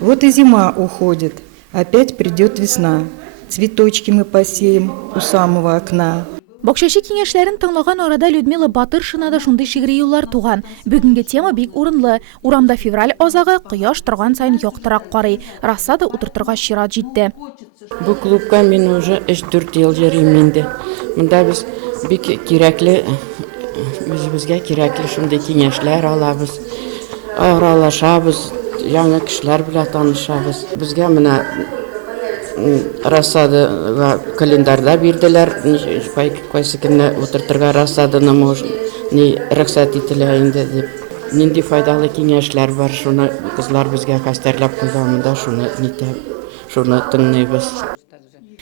Вот и зима уходит, опять придет весна. Цветочки мы посеем у самого окна. Бакчачы кеңешләрен тыңлаган арада Людмила Батыршина да шундый шигъри юллар туган. Бүгенге тема бик урынлы. Урамда февраль азагы кояш торган сайын яктырак карый. Рассада утыртырга чират җитте. Бу клубка мен уже 3-4 ел йөрим инде. Монда без бик кирәкле, үзебезгә кирәкле шундый киңәшләр алабыз. Аралашабыз, яңа кешеләр белән танышабыз. Безгә менә рассада календарда бирделәр, кайсы көнне утыртырга рассаданы рөхсәт ителә инде дип. Нинди файдалы киңәшләр бар, шуны кызлар безгә хәстәрләп куйганда, шуны тыңлыйбыз.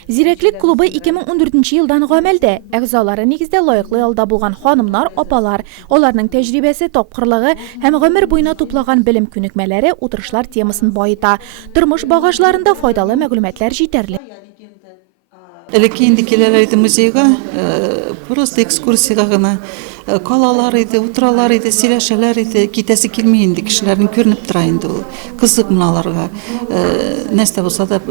Зирәклек клубы 2014 елдан гамәлдә. Әгъзалары нигездә лаеклы ялда булган ханымнар, апалар. Аларның тәҗрибәсе, тапкырлыгы һәм гомер буена туплаган белем күнекмәләре утырышлар темасын байыта. Тормыш багажларында файдалы мәгълүматлар җитәрлек. Элекке инде киләләр иде музейга, просто экскурсияга гына калалар иде, утыралар иде, сөйләшәләр иде, китәсе килми инде, кешеләрнең күренеп тора инде ул. Кызык моналарга. Нәрсә булса да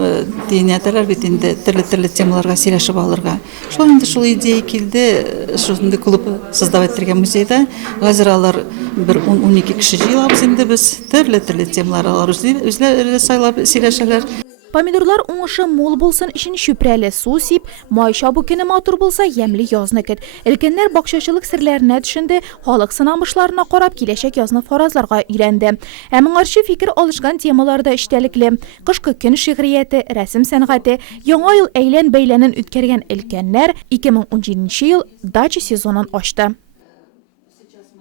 динәтәләр бит инде төрле темаларга сөйләшеп алырга. Шул инде шул идея килде, шундый клуб создавать итәргә музейда. Хәзер алар бер 10-12 кеше җыелабыз инде без, төрле темалар алар үзләре сайлап сөйләшәләр. Помидорлар уңышы мул булсын өчен чүпрәле су сип, май чабу көне матур булса, ямьле язны көт. Өлкәннәр бакчачылык серләренә төшенде, халык сынамышларына карап киләчәк язны фаразларга өйрәнде. Ә моңарчы фикер алышкан темаларда эштәлекле. Кышкы көн шигърияте, рәсем сәнгате, яңа ел әйлән-бәйләнен үткәргән өлкәннәр 2017 ел дача сезонын ачты.